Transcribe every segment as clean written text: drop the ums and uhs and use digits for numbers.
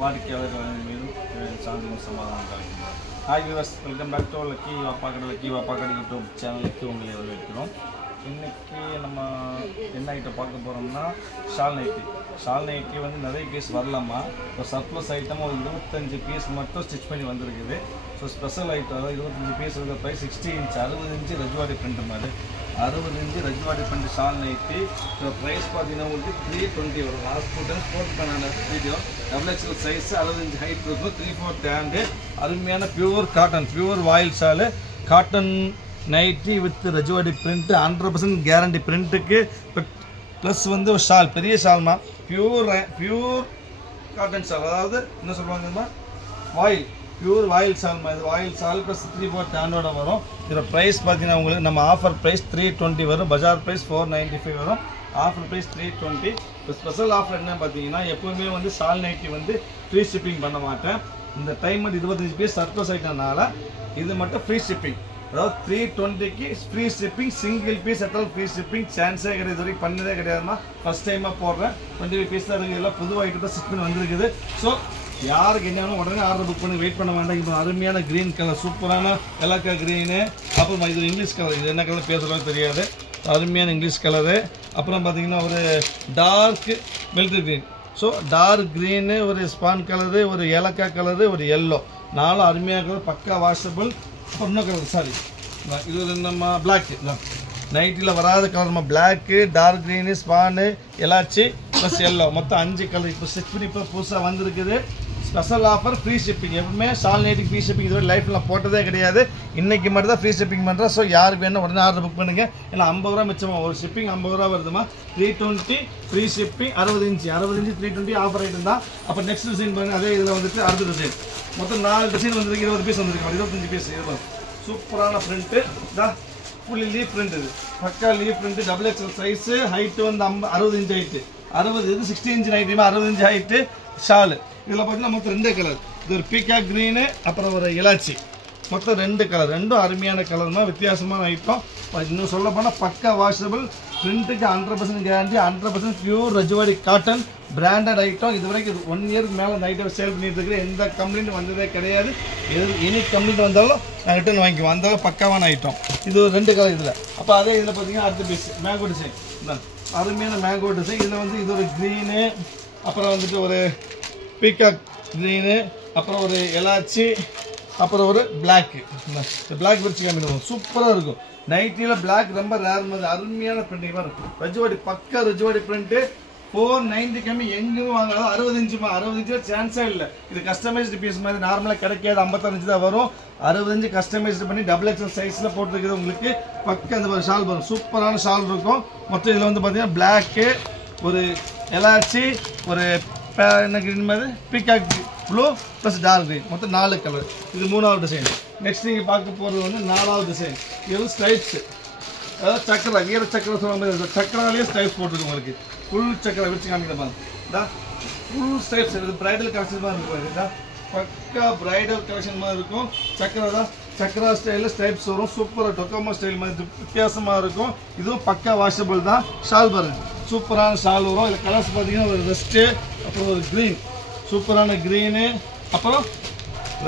வாடிக்கையாளர்கள் மீதும் சாந்தியும் சமாதானம் கிடைக்கும். Hi viewers, welcome back to lucky Vappakadai YouTube சேனலுக்கு உங்களை வரவேற்கிறோம். இன்றைக்கி நம்ம என்ன ஐட்டம் பார்க்க போகிறோம்னா ஷால் நைட்டி வந்து நிறைய பீஸ் வரலாமா. இப்போ சர்ப்ளஸ் ஐட்டம் ஒரு 25 பீஸ் மட்டும் ஸ்டிச் பண்ணி வந்திருக்குது. ஸோ ஸ்பெஷல் ஐட்டம் அதாவது 25 பீஸ் இருக்கிற price 60 inch 60 inch Rajwadi print மாதிரி 60 inch Rajwadi print shawl nighty. So price பார்த்தீங்கன்னா உங்களுக்கு 320 வரும். லாஸ்ட் 2 டைம்ஸ் போட்டு பண்ண வீடியோ XXL சைஸ் 60 இன்ச் ஹைட் இருக்கும். 3/4 ஹேண்டு அருமையான pure cotton pure voile shawl cotton nighty with Rajwadi print 100% guarantee பிரிண்ட்டுக்கு ப்ளஸ் வந்து ஒரு ஷால் பெரிய ஷால்மா பியூர் காட்டன் ஷால் அதாவது என்ன சொல்லுவாங்கம்மா வாயில் பியூர் வாயில் ஷால்மா. இது வாயில் ஷால் ப்ளஸ் 3/4 ஹேண்டோட வரும். இதோட ப்ரைஸ் பார்த்தீங்கன்னா உங்களுக்கு நம்ம ஆஃபர் ப்ரைஸ் 320 வரும். பஜார் ப்ரைஸ் 495 வரும். Offer price 320. இப்போ ஸ்பெஷல் ஆஃபர் என்ன பார்த்தீங்கன்னா எப்போவுமே வந்து ஷால் நைட்டி வந்து ஃப்ரீ ஷிப்பிங் பண்ண மாட்டேன். இந்த டைம் வந்து 25 பீஸ் சர்ப்ளஸ் ஐட்டம்னால இது மட்டும் ஃப்ரீ ஷிப்பிங். அதாவது 320க்கு ஃப்ரீ ஷிப்பிங். சிங்கிள் பீஸ் எட்டாலும் ஃப்ரீ ஷிப்பிங் சான்ஸே கிடையாது. இது வரைக்கும் பண்ணதே கிடையாதுமா. ஃபஸ்ட் டைமாக போடுறேன். 25 பீஸ் தான் இருக்குது. எல்லாம் புது ஐட்டம் தான் ஸ்டிச் பண்ணி வந்திருக்குது. ஸோ யாருக்கு என்ன உடனே ஆர்டர் புக் பண்ணி வெயிட் பண்ண வேண்டாம். இப்போ அருமையான க்ரீன் கலர் சூப்பரான எலக்கா க்ரீனு. அப்புறம் இது இங்கிலீஷ் கலர், இது என்ன கலர் பேசுகிறோம் தெரியாது. அருமையான இங்கிலீஷ் கலரு. அப்புறம் பார்த்தீங்கன்னா ஒரு dark military green. So dark green, ஒரு ஸ்பான் கலரு, ஒரு ஏலக்கா கலரு, ஒரு எல்லோ, 4 அருமையாக கலர் பக்கா வாஷபிள். அப்புறம் இன்னும் கலர் சாரி இது நம்ம பிளாக்கு நைட்டில் வராத கலர்மா பிளாக்கு டார்க் க்ரீனு ஸ்பானு எலாச்சி ப்ளஸ் எல்லோ மொத்தம் 5 கலர் இப்போ ஸ்டிச் பண்ணி இப்போ புதுசாக வந்திருக்குது. Special offer free shipping. எப்பவுமே ஷால் நைட்டிக்கு ஃப்ரீ ஷிப்பிங் இதுவரை லைஃப்பில் போட்டதே கிடையாது. இன்றைக்கி மட்டும் தான் ஃப்ரீ ஷிப்பிங் பண்ணுறேன். ஸோ யாருக்கு வேணும் உடனே ஆர்டர் புக் பண்ணுங்கள். ஏன்னா 50 ரூபா மிச்சமாக ஒரு ஷிப்பிங் 50 ரூபா வருதுமா. 320 free shipping 60 inch 320 offer item தான். அப்போ நெக்ஸ்ட் டிசைன் பாருங்கள். அதே இதில் வந்துட்டு அடுத்த டிசைன் மொத்தம் 4 டிசைன் வந்துருக்கு. 20 பீஸ் வந்துருக்கு. 25 பீஸ் இருப்போம். சூப்பரான பிரிண்ட்டு தான். Fully leaf print. இது பக்கா leaf print. XXL size height வந்து 60 இன்ச் ஹைட்டு 60 இது 60 இன்ச் நைட்டிமா 60 இன்ச் ஹைட்டு ஷாலு. இதில் பார்த்தீங்கன்னா மொத்தம் 2 கலர். இது ஒரு பீகாக் க்ரீனு அப்புறம் ஒரு இலாச்சி மொத்தம் 2 கலர். ரெண்டும் அருமையான கலர் தான். வித்தியாசமான ஐட்டம். இன்னும் சொல்ல போனால் பக்கா வாஷபிள் பிரிண்ட்டுக்கு 100% guarantee 100% pure Rajwadi cotton branded item. இது வரைக்கும் 1 இயருக்கு மேலே அந்த ஐட்டம் சேல் பண்ணிட்டு இருக்கிறேன். எந்த கம்ப்ளைண்ட் வந்ததே கிடையாது. எனி கம்ப்ளைண்ட் வந்தாலும் நான் ரிட்டர்ன் வாங்கிக்குவோம். அந்த பக்காவான ஐட்டம். இது ஒரு 2 கலர் இதில். அப்போ அதே இதில் பார்த்தீங்கன்னா அடுத்த பீஸ் மேங்கோ டிசைன் தான். அருமையான மேங்கோ டிசைன். இதில் வந்து இது ஒரு க்ரீனு அப்புறம் வந்துட்டு ஒரு பீகாக் க்ரீனு அப்புறம் ஒரு எலாச்சி அப்புறம் ஒரு பிளாக்கு. பிளாக் வச்சு காமிக்கணும். சூப்பராக இருக்கும். நைட்டியில் பிளாக் ரொம்ப ரேர் மாதிரி அருமையான பிரிண்டிங்காக இருக்கும். ரஜ்வாடி பக்கா ரஜ்வாடி பிரிண்ட்டு 490 கம்மி எங்கேயும் வாங்கலாம். 60 இன்ச்சுமா 60 இன்ச்சில் சான்ஸே இல்லை. இது கஸ்டமைஸ்டு பீஸ் மாதிரி நார்மலாக கிடைக்காது. 56 இன்ச்சு தான் வரும். 60 இன்ச்சு கஸ்டமைஸ்டு பண்ணி XXL சைஸில் போட்டுருக்குது. உங்களுக்கு பக்கம் அந்த ஷால் வரும். சூப்பரான ஷால் இருக்கும். மொத்தம் இதில் வந்து பார்த்தீங்கன்னா பிளாக்கு ஒரு எலாச்சி ஒரு என்ன க்ரீன் மாதிரி peacock blue plus dark green மொத்தம் 4 கலர். இது 3வது டிசைன். நெக்ஸ்ட் நீங்கள் பார்க்க போகிறது வந்து 4வது டிசைன். இது வந்து ஸ்ட்ரைப்ஸு அதாவது சக்கரை வீர சக்கரை சொல்ல மாதிரி சக்கராலேயே ஸ்ட்ரைப்ஸ் போட்டுருக்கு. உங்களுக்கு ஃபுல் சக்கரை வச்சு காமிக்கிற பாருங்க. Full stripes. இது பிரைடல் கலெக்ஷன் மாதிரி இருக்கும். இதுதா பக்கா பிரைடல் கலெக்ஷன் மாதிரி இருக்கும். சக்கரை தான் சக்கரா ஸ்டைலில் ஸ்ட்ரைப்ஸ் வரும். சூப்பராக டொக்கோமா ஸ்டைல் மாதிரி வித்தியாசமாக இருக்கும். இதுவும் பக்கா வாஷபிள் தான். ஷால் பாருங்க சூப்பரான ஷால் வரும். இதில் கலர்ஸ் பார்த்தீங்கன்னா ஒரு ரெஸ்ட்டு அப்புறம் ஒரு க்ரீன் சூப்பரான க்ரீனு அப்புறம்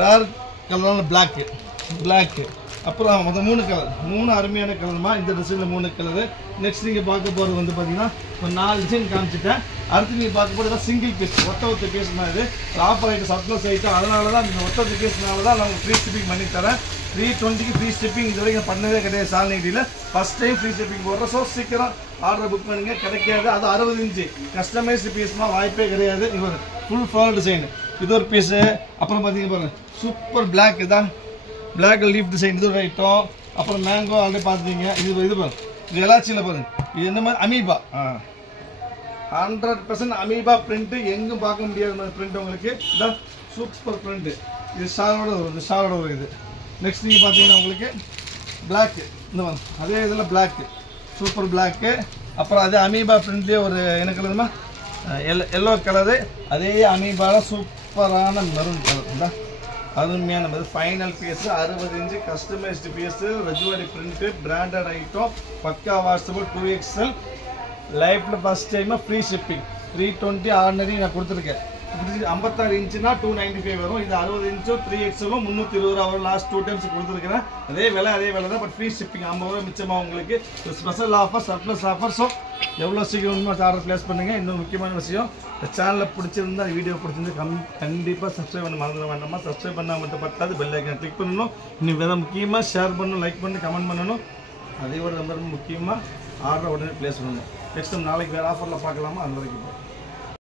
ரேர் கலரான பிளாக்கு அப்புறம் மொத்தம் 3 கலர் 3 அருமையான கலருமா. இந்த டிசைனில் 3 கலரு. நெக்ஸ்ட் நீங்கள் பார்க்க போகிறது வந்து பார்த்தீங்கன்னா ஒரு 4 டிசைன் காமிச்சிட்டேன். அடுத்து நீங்கள் பார்க்க போகிறது சிங்கிள் பீஸ் ஒத்த பீஸ் தான். இது ஆஃபர் ஐட்டம் சர்ப்ளஸ் ஐட்டம். அதனால தான் இந்த ஒத்த பீஸ்னால தான் நாங்கள் ஃப்ரீ ஷிப்பிங் பண்ணி தரேன். 320க்கு ஃப்ரீ ஷிப்பிங் இது வரைக்கும் பண்ணதே கிடையாது. ஷால் நைட்டியில் ஃபஸ்ட் டைம் ஃப்ரீ ஷிப்பிங் போடுறோம். ஸோ சீக்கிரம் ஆர்டர் புக் பண்ணுங்கள். கிடைக்காது. அது 60 இன்ச்சு கஸ்டமைஸ்டு பீஸ்மா வாய்ப்பே கிடையாது. இது ஃபுல் ஃபால் டிசைன். இது ஒரு பீஸு. அப்புறம் பார்த்தீங்கன்னா பாருங்கள் சூப்பர் பிளாக் தான் பிளாக் லீஃப் டிசைன். இது ஒரு ஐட்டம். அப்புறம் மேங்கோ ஆல்ரெடி பார்த்துட்டீங்க. இது பாருங்க இது எலாச்சியில் பாருங்க. இது என்ன மாதிரி அமீபா 100% அமீபா பிரிண்ட்டு. எங்கும் பார்க்க முடியாத மாதிரி பிரிண்ட் உங்களுக்கு. இதுதான் சூப்பர் பிரிண்ட்டு. இது ஷாலோட வரும். இது ஷாலோட வரும். இது நெக்ஸ்ட் நீங்கள் பார்த்தீங்கன்னா உங்களுக்கு பிளாக்கு இந்த அதே இதில் பிளாக்கு சூப்பர் பிளாக்கு. அப்புறம் அதே அமீபா பிரிண்ட்லேயே ஒரு என்ன கலருமா எல்லோ கலரு. அதே அமீபாவில் சூப்பரான மெரூன் கலர். இந்த அருமையான மாதிரி final piece 60 inch customised piece ரஜ்வாடி பிரிண்ட்டு பிராண்டட் ஐட்டம் பக்கா வாஷபிள் 2XL லைஃப்பில் ஃபஸ்ட் டைமாக ஃப்ரீ ஷிப்பிங். 320 ஆர்டினரி நான் கொடுத்துருக்கேன். 56 இன்ச்சுனா 295 வரும். இது 60 இன்ச்சு 3XL 320 வரும். லாஸ்ட் 2 டைம்ஸ் கொடுத்துருக்கிறேன். அதே விலை தான். பட் ஃப்ரீ ஷிப்பிங் 50 ரூபா மிச்சமாக உங்களுக்கு ஒரு special offer, surplus offer. So எவ்வளோ சீக்கிரம் ஆர்டர் ப்ளேஸ் பண்ணுங்கள். இன்னும் முக்கியமான விஷயம், இந்த சேனலில் பிடிச்சிருந்தா வீடியோ பிடிச்சிருந்து கண்டிப்பாக சப்ஸ்கிரைப் பண்ண மறந்துட வேண்டாமா. சப்ஸ்கிரைப் பண்ணால் மட்டும் பத்தாது, பெல் ஐக்கனை கிளிக் பண்ணணும். இன்னும் வேறு முக்கியமாக ஷேர் பண்ணணும், லைக் பண்ணி கமெண்ட் பண்ணணும். அதே ஒரு ரொம்ப முக்கியமாக ஆர்டர் உடனே ப்ளேஸ் பண்ணணும். நெக்ஸ்ட் நாளைக்கு வேறு ஆஃபரில் பார்க்கலாமா? அது வரைக்கும்